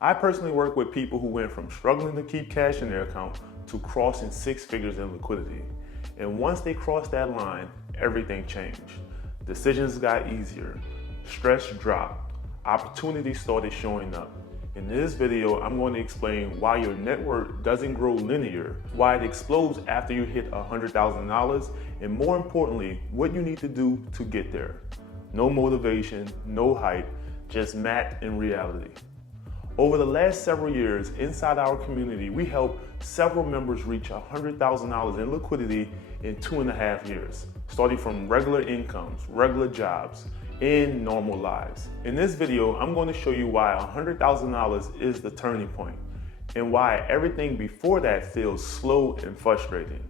I personally work with people who went from struggling to keep cash in their account to crossing 6 figures in liquidity. And once they crossed that line, everything changed. Decisions got easier, stress dropped, opportunities started showing up. In this video, I'm going to explain why your net worth doesn't grow linear, why it explodes after you hit $100,000, and more importantly, what you need to do to get there. No motivation, no hype, just math and reality. Over the last several years, inside our community, we helped several members reach $100,000 in liquidity in 2.5 years, starting from regular incomes, regular jobs, and normal lives. In this video, I'm going to show you why $100,000 is the turning point, and why everything before that feels slow and frustrating,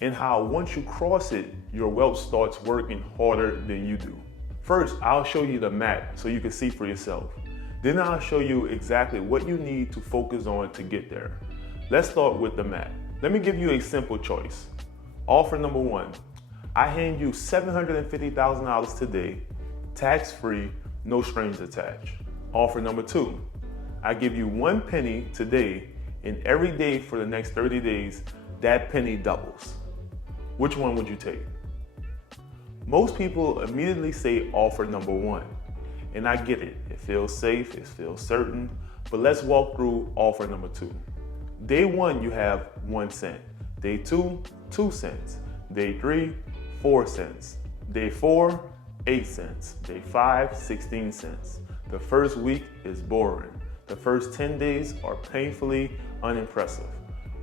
and how once you cross it, your wealth starts working harder than you do. First, I'll show you the map so you can see for yourself. Then I'll show you exactly what you need to focus on to get there. Let's start with the map. Let me give you a simple choice. Offer number 1, I hand you $750,000 today, tax-free, no strings attached. Offer number 2, I give you 1 penny today, and every day for the next 30 days, that penny doubles. Which one would you take? Most people immediately say offer number 1. And I get it, it feels safe, it feels certain, but let's walk through offer number 2. Day 1, you have 1 cent. Day 2, 2 cents. Day 3, 4 cents. Day 4, 8 cents. Day 5, 16 cents. The first week is boring. The first 10 days are painfully unimpressive.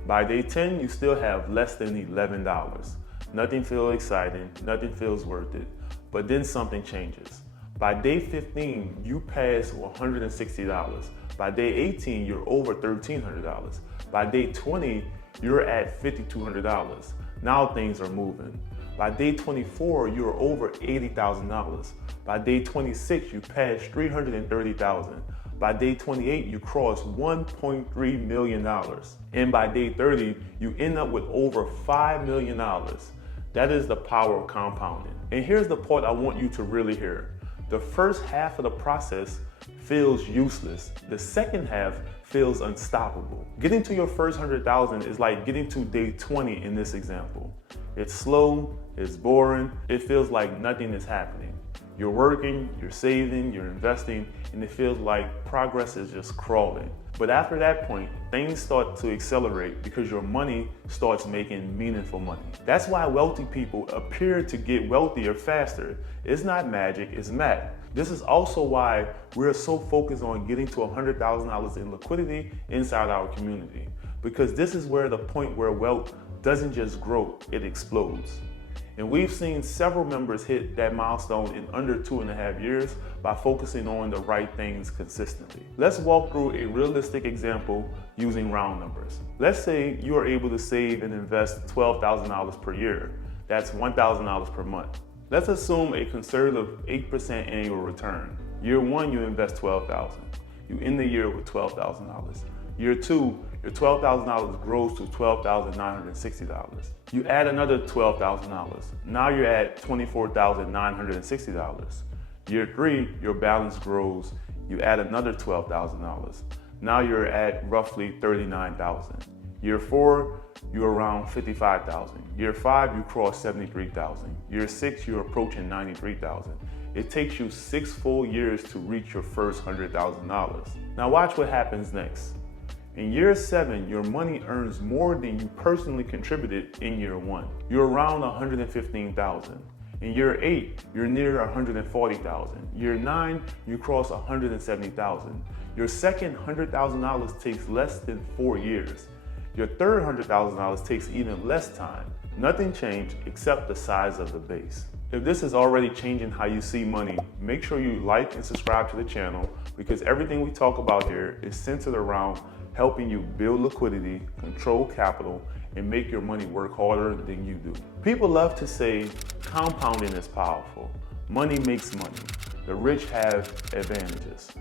By day 10, you still have less than $11. Nothing feels exciting, nothing feels worth it, but then something changes. By day 15, you pass $160. By day 18, you're over $1,300. By day 20, you're at $5,200. Now things are moving. By day 24, you're over $80,000. By day 26, you pass $330,000. By day 28, you cross $1.3 million. And by day 30, you end up with over $5 million. That is the power of compounding. And here's the part I want you to really hear. The first half of the process feels useless. The second half feels unstoppable. Getting to your first 100,000 is like getting to day 20 in this example. It's slow, it's boring, it feels like nothing is happening. You're working, you're saving, you're investing, and it feels like progress is just crawling. But after that point, things start to accelerate because your money starts making meaningful money. That's why wealthy people appear to get wealthier faster. It's not magic, it's math. This is also why we're so focused on getting to $100,000 in liquidity inside our community. Because this is where the point where wealth doesn't just grow, it explodes. And we've seen several members hit that milestone in under 2.5 years by focusing on the right things consistently. Let's walk through a realistic example using round numbers. Let's say you are able to save and invest $12,000 per year. That's $1,000 per month. Let's assume a conservative 8% annual return. Year 1, you invest $12,000. You end the year with $12,000. Year 2, your $12,000 grows to $12,960. You add another $12,000. Now you're at $24,960. Year 3, your balance grows. You add another $12,000. Now you're at roughly $39,000. Year 4, you're around $55,000. Year 5, you cross $73,000. Year 6, you're approaching $93,000. It takes you 6 full years to reach your first $100,000. Now watch what happens next. In year 7, your money earns more than you personally contributed in year 1. You're around $115,000. In year 8, you're near $140,000. Year 9, you cross $170,000. Your second $100,000 takes less than 4 years. Your third $100,000 takes even less time. Nothing changed except the size of the base. If this is already changing how you see money, make sure you like and subscribe to the channel, because everything we talk about here is centered around helping you build liquidity, control capital, and make your money work harder than you do. People love to say compounding is powerful. Money makes money. The rich have advantages.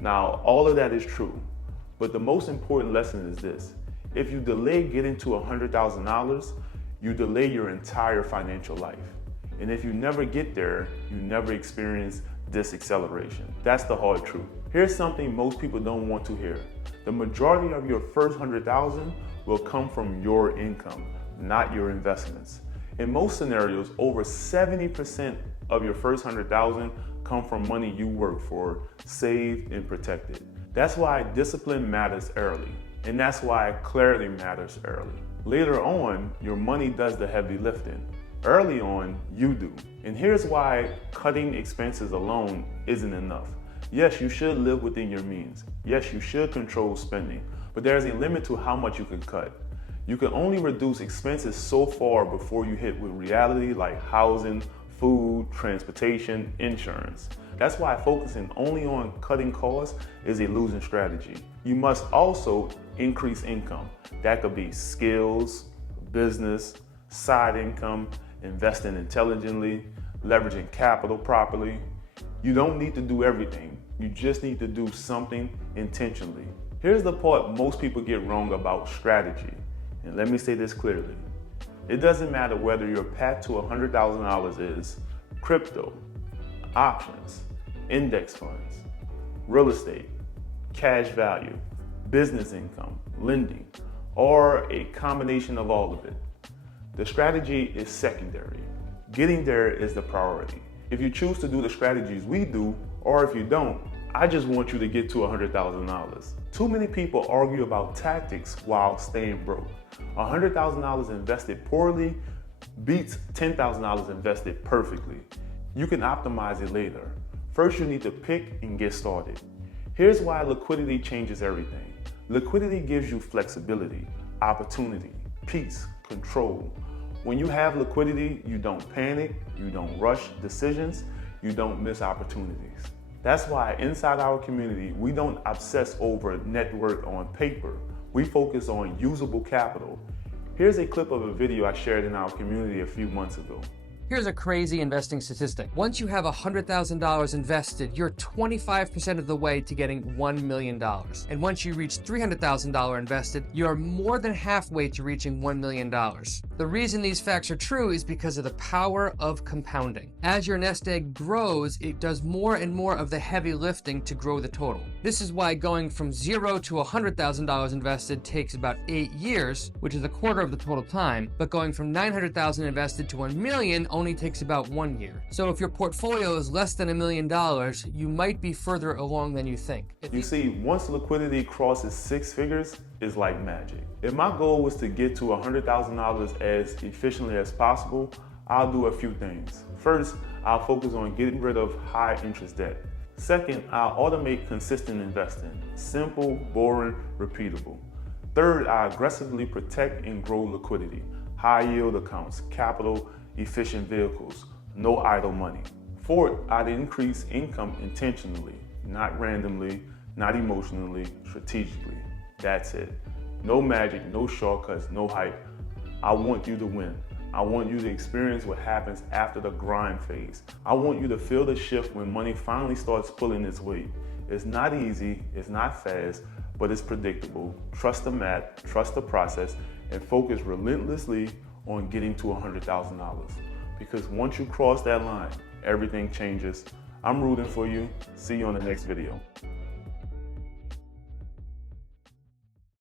Now, all of that is true, but the most important lesson is this. If you delay getting to $100,000, you delay your entire financial life. And if you never get there, you never experience this acceleration. That's the hard truth. Here's something most people don't want to hear. The majority of your first 100,000 will come from your income, not your investments. In most scenarios, over 70% of your first 100,000 come from money you work for, saved and protected. That's why discipline matters early, and that's why clarity matters early. Later on, your money does the heavy lifting. Early on, you do. And here's why cutting expenses alone isn't enough. Yes, you should live within your means. Yes, you should control spending, but there's a limit to how much you can cut. You can only reduce expenses so far before you hit with reality like housing, food, transportation, insurance. That's why focusing only on cutting costs is a losing strategy. You must also increase income. That could be skills, business, side income, investing intelligently, leveraging capital properly. You don't need to do everything. You just need to do something intentionally. Here's the part most people get wrong about strategy. And let me say this clearly. It doesn't matter whether your path to $100,000 is crypto, options, index funds, real estate, cash value, business income, lending, or a combination of all of it. The strategy is secondary. Getting there is the priority. If you choose to do the strategies we do, or if you don't, I just want you to get to $100,000. Too many people argue about tactics while staying broke. $100,000 invested poorly beats $10,000 invested perfectly. You can optimize it later. First, you need to pick and get started. Here's why liquidity changes everything. Liquidity gives you flexibility, opportunity, peace, control. When you have liquidity, you don't panic, you don't rush decisions, you don't miss opportunities. That's why inside our community, we don't obsess over net worth on paper. We focus on usable capital. Here's a clip of a video I shared in our community a few months ago. Here's a crazy investing statistic. Once you have $100,000 invested, you're 25% of the way to getting $1 million. And once you reach $300,000 invested, you're more than halfway to reaching $1 million. The reason these facts are true is because of the power of compounding. As your nest egg grows, it does more and more of the heavy lifting to grow the total. This is why going from $0 to $100,000 invested takes about 8 years, which is a quarter of the total time, but going from $900,000 invested to $1 million only takes about 1 year. So if your portfolio is less than $1 million, you might be further along than you think. You see, once liquidity crosses 6 figures, it's like magic. If my goal was to get to $100,000 as efficiently as possible, I'll do a few things. First, I'll focus on getting rid of high interest debt. Second, I'll automate consistent investing. Simple, boring, repeatable. Third, I aggressively protect and grow liquidity. High yield accounts, capital efficient vehicles, no idle money. Fourth, I'd increase income intentionally, not randomly, not emotionally, strategically. That's it. No magic, no shortcuts, no hype. I want you to win. I want you to experience what happens after the grind phase. I want you to feel the shift when money finally starts pulling its weight. It's not easy, it's not fast, but it's predictable. Trust the math, trust the process, and focus relentlessly on getting to $100,000. Because once you cross that line, everything changes. I'm rooting for you. See you on the next video.